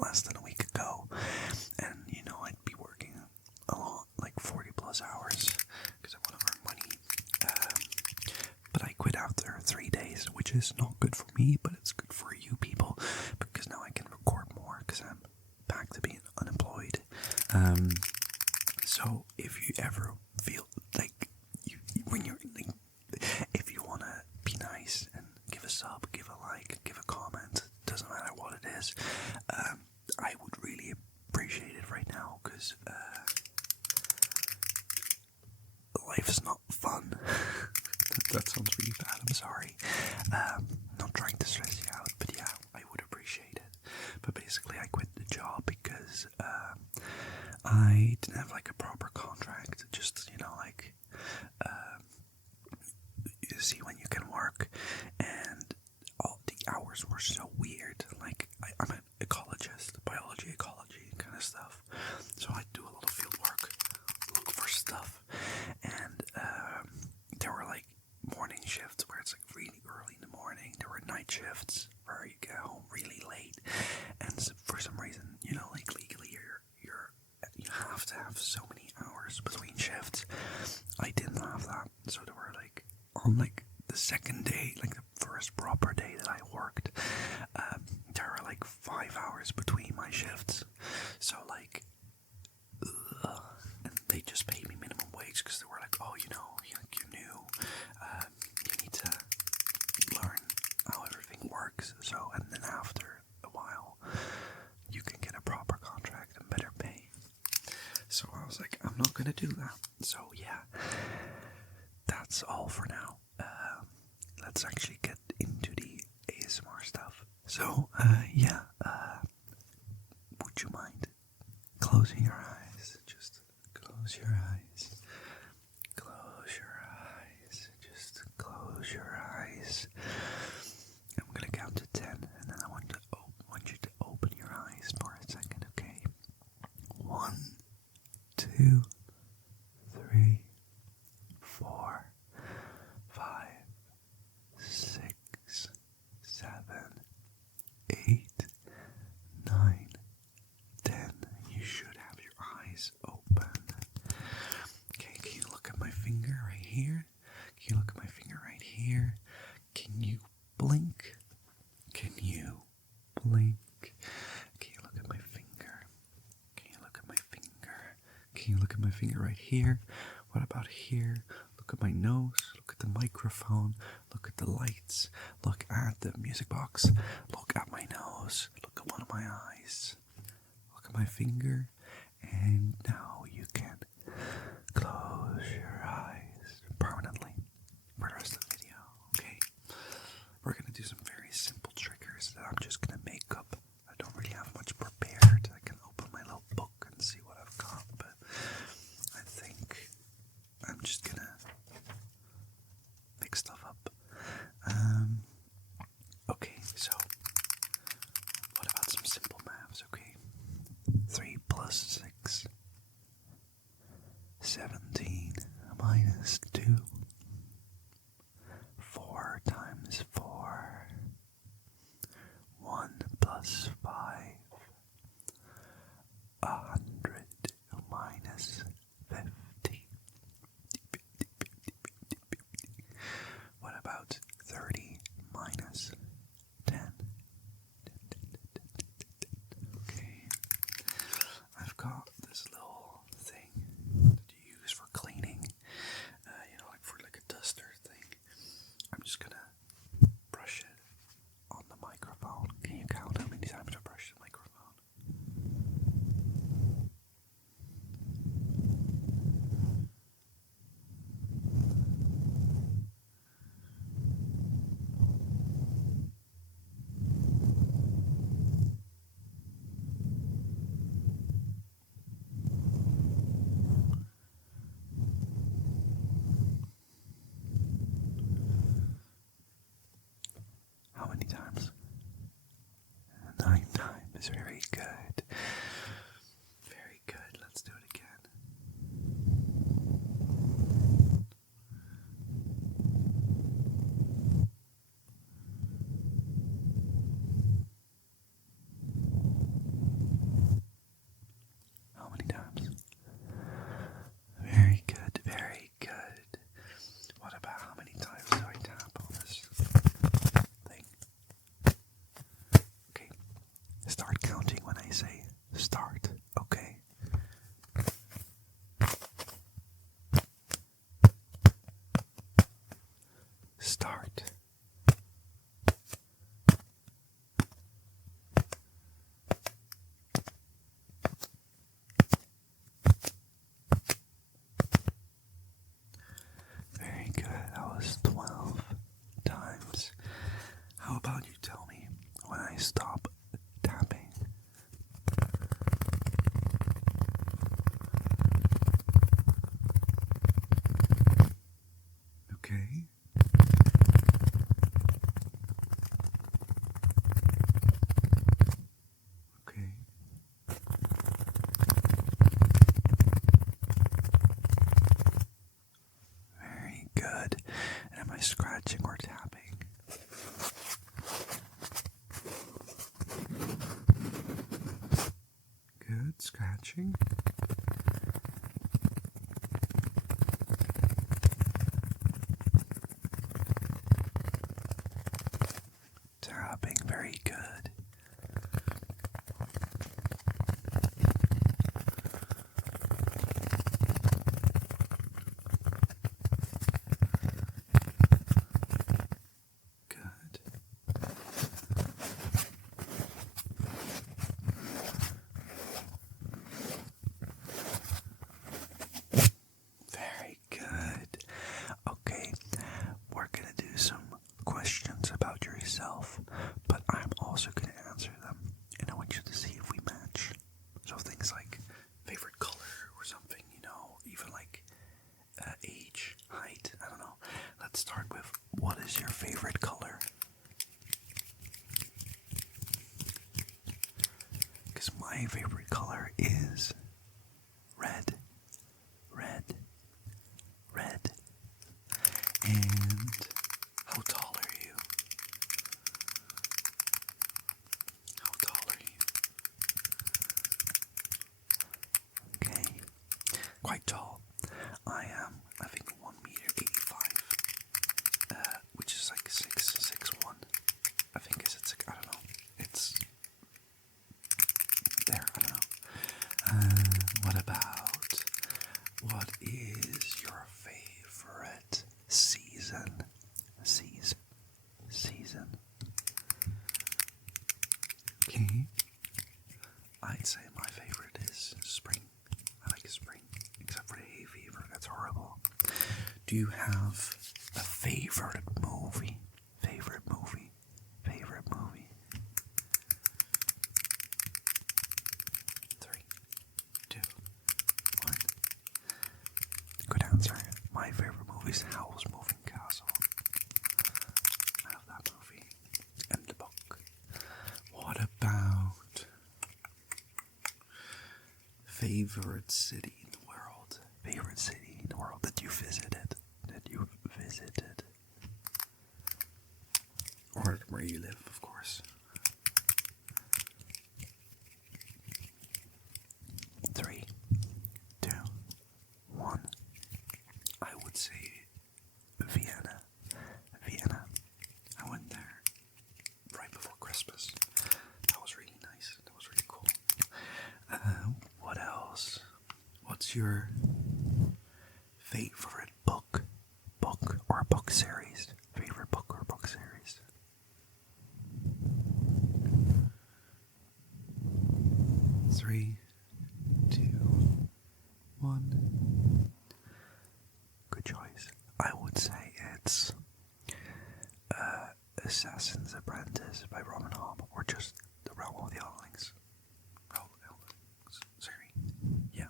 less than a week ago, and I'd be working a lot, like 40 plus hours, because I want to earn money. But I quit after 3 days, which is not good for me, but it's good for you people, because now I can record more, because I'm back to being unemployed. So if you ever feel like when you're like, if you want to be nice and give a sub, give a like, give a comment, doesn't matter what it is, I would really appreciate it right now, because life is not fun. That sounds really bad, I'm sorry. Not trying to stress you out, but yeah, I would appreciate it. But basically I quit the job because I didn't have like a proper contract, just you see when you can work, and all the hours were so weird. Like I'm an ecologist, biology, ecology kind of stuff, so I do a lot of field work, look for stuff, and there were like morning shifts where it's like really early in the morning. There were night shifts where you get home really late, and for some reason, like legally you have to have so many hours between shifts. I didn't have that, so there were like on like the second day, like the first proper day that I worked, there were like 5 hours between my shifts. So like, and they just paid me minimum wage because they were like, oh, you're new, you need to learn how everything works. So, and then after a while, you can get a proper contract and better pay. So I was like, I'm not gonna do that. So yeah, that's all for now. Let's actually get into the ASMR stuff. So would you mind closing your eyes? Just close your eyes. Close your eyes. Just close your eyes. I'm gonna count to 10, and then I want you to open your eyes for a second, okay? 1, 2, 3, 4, 5, 6, 7, 8, 9, 10. You should have your eyes open. Okay, can you look at my finger right here? Can you look at my finger right here? Can you blink? Can you blink? Can you look at my finger? Can you look at my finger? Can you look at my finger right here? What about here? Look at my nose. Look at the microphone. Look at the lights. Look at the music box. Look at my nose. Look at one of my eyes. Look at my finger. And now you can close your eyes permanently for the rest of the video, okay? We're going to do some very simple triggers that I'm just going to make up. I don't really have much prepared. I can open my little book and see what I've got, but I think I'm just going to make stuff up. Okay, so what about some simple maths, okay? 3 plus 6 matching. Tapping, very good. Good. Very good. Okay, we're going to do some questions about yourself, but I'm also going to answer them, and I want you to see if we match. So things like favorite color or something, even like age, height, I don't know. Let's start with, what is your favorite color? Because my favorite color is red. Red. Red. And how tall are you? How tall are you? Okay. Quite tall. I am, I think, 1 meter 85, which is like 6'1". I think is it, I don't know. It's there, I don't know. What is your favorite season? Season. Okay. I'd say my favorite is spring. I like spring, except for the hay fever. That's horrible. Do you have a favorite movie? Favorite movie. 3, 2, 1. Good answer. My favorite movie is Howl's Moving Castle. I love that movie. And the book. What about favorite city in the world? Favorite city in the world that you visited? Or where you live, of course. 3, 2, 1. I would say Vienna. I went there right before Christmas. That was really nice. That was really cool. What else? What's your favorite book or book series? Favorite book or book series? 3, 2, 1. Good choice. I would say it's Assassin's Apprentice by Robin Hobb, or just The Realm of the Eldlings. Sorry. Yeah.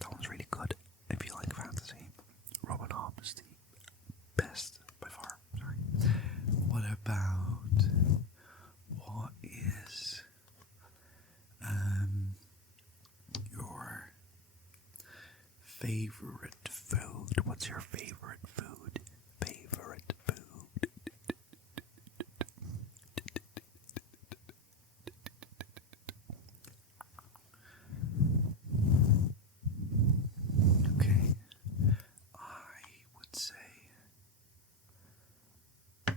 That one's really good. If you like fantasy, Robin Hobb is the best by far. Sorry. What is your favorite food? What's your favorite food? Okay. I would say, a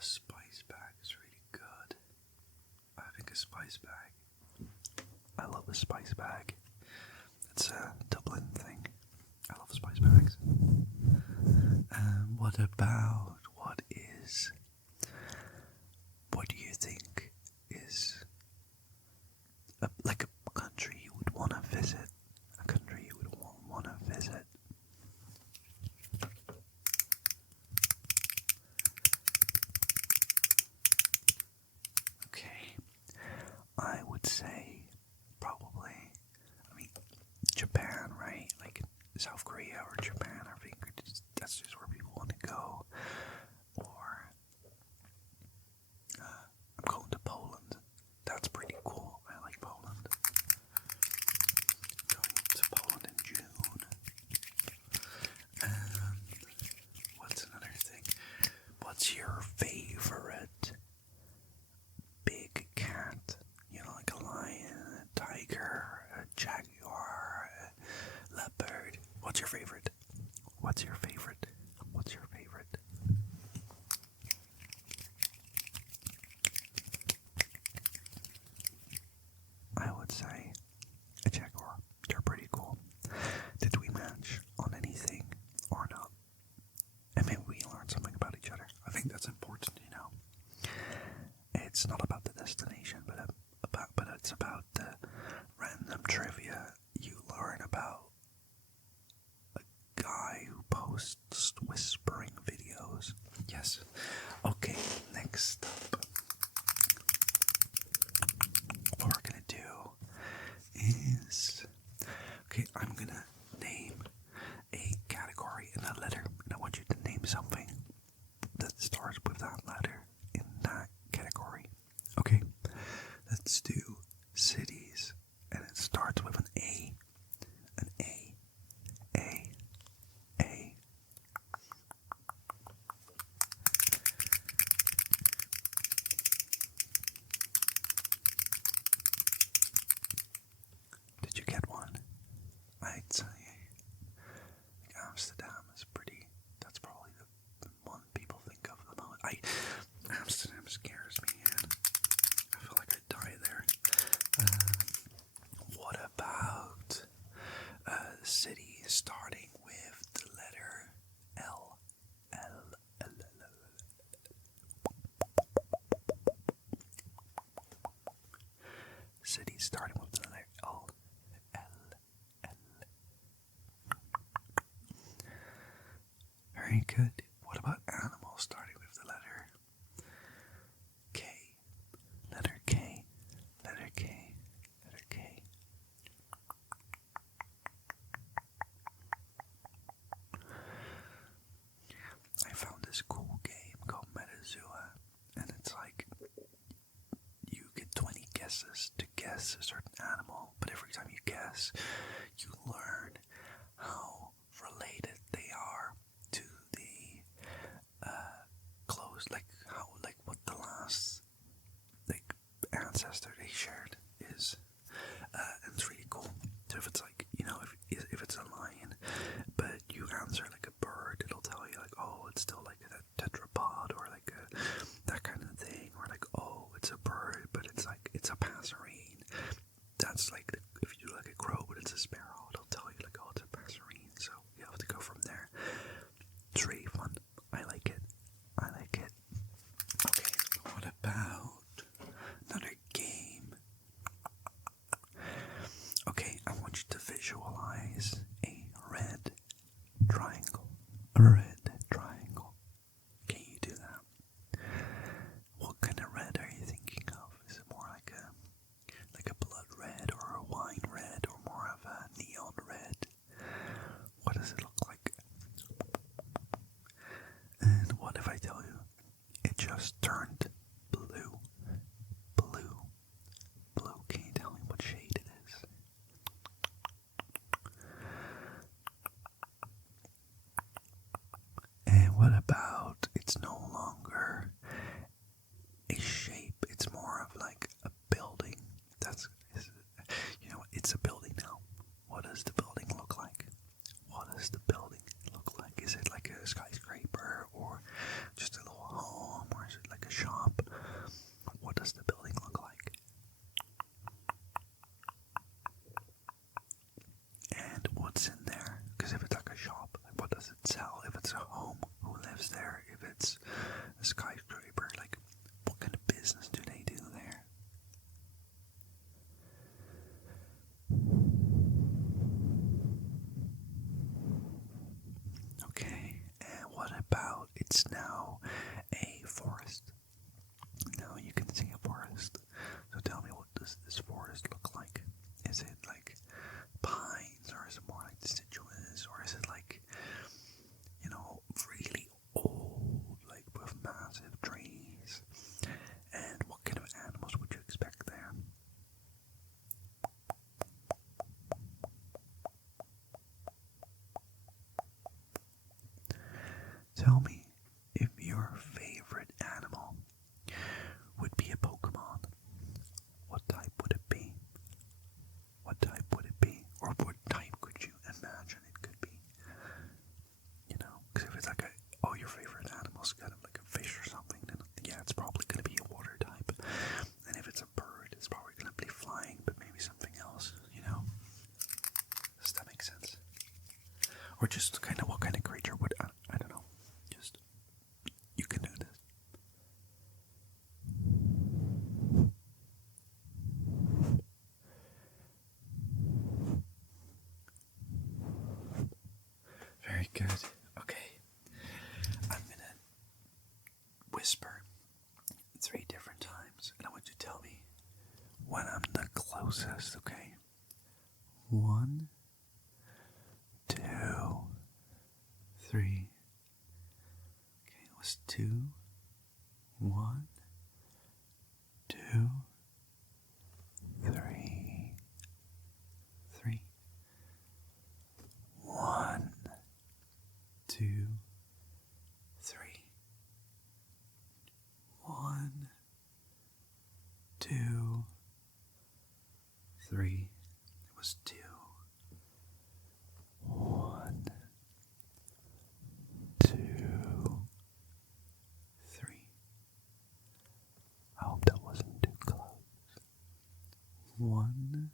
spice bag is really good. I think a spice bag. I love a spice bag. It's a Dublin thing. I love spice bags. What do you think is like a country you would want to visit? A country you would want to visit? Okay. I would say probably, Japan, right? Like South Korea or Japan, I think that's just where people want to go. Or I'm going to Poland. That's pretty cool. I like Poland. Going to Poland in June. What's another thing? What's your favorite big cat? Like a lion, a tiger, a would say a jaguar. They're pretty cool. Did we match on anything or not? And maybe we learned something about each other. I think that's important, you know. It's not about the destination, but it's about the random trivia you learn about a guy who posts whispering videos. Yes. Okay, next up. What we're gonna do is, okay, I'm gonna name a category and a letter, and I want you to name something that starts with that letter in that category. Okay, let's do cities, and it starts with an A. An A. A. A. Did you get one? I'd say Amsterdam is pretty. That's probably the one people think of the most. Amsterdam scares me, and I feel like I'd die there. What about a city starting with the letter L? L. City starting with the letter L. Very good. What about animals starting with the letter K? Letter K. Letter K. Letter K. I found this cool game called Metazua, and it's like you get 20 guesses to guess a certain animal, but every time you guess, you learn how related they are to the close, like what the last ancestor they shared is, and it's really cool. So if it's like, you know, if it's a lion, but you answer like a bird, it'll tell you like, oh, it's still like a tetrapod, or like that kind of thing, or like, oh, it's a bird, but it's like it's a passerine. That's like if you do like a crow, but it's a sparrow, it'll tell you like, oh, it's a passerine. So you have to go from there. It's really fun. I like it. Okay, what about another game? Okay, I want you to visualize a red triangle. A red triangle. Can you do that? What kind of red are you thinking of? Is it more like a blood red, or a wine red, or more of a neon red? What does it look like? And what if I tell you it just turned blue? Blue. Blue. Can you tell me what shade it is? And what about it's no longer a shape, it's more of like a building. It's a building now. What does the building look like? What does the building look like? Is it like a skyscraper, or just a little home, or is it like a shop? What does the building look like? And what's in there? Because if it's like a shop, like what does it sell? If it's a home, who lives there? If it's a skyscraper, like what kind of business do they do there? Okay, and what about it's now a forest? Now you can see a forest. So tell me, what does this forest look like? Is it like pines, or is it more like deciduous, or is it like, you know, really old, like with massive trees? And what kind of animals would you expect there? Tell me if your favorite animal would be a Pokemon. What type would it be? What type would it be? Or what type could you imagine it could be? You know, because if it's like your favorite animal's kind of like a fish or something, then yeah, it's probably going to be a water type. And if it's a bird, it's probably going to be flying, but maybe some Or just kind of what kind of creature would, I don't know. Just, you can do this. Very good. Okay. I'm going to whisper 3 different times, and I want you to tell me when I'm the closest, okay? 1, 2, 3. Okay, it was 2, 1, 2, 3, 3. 1, 2, 3. 1, 2, 3. It was 2. 1, 2, 3. I hope that wasn't too close. 1,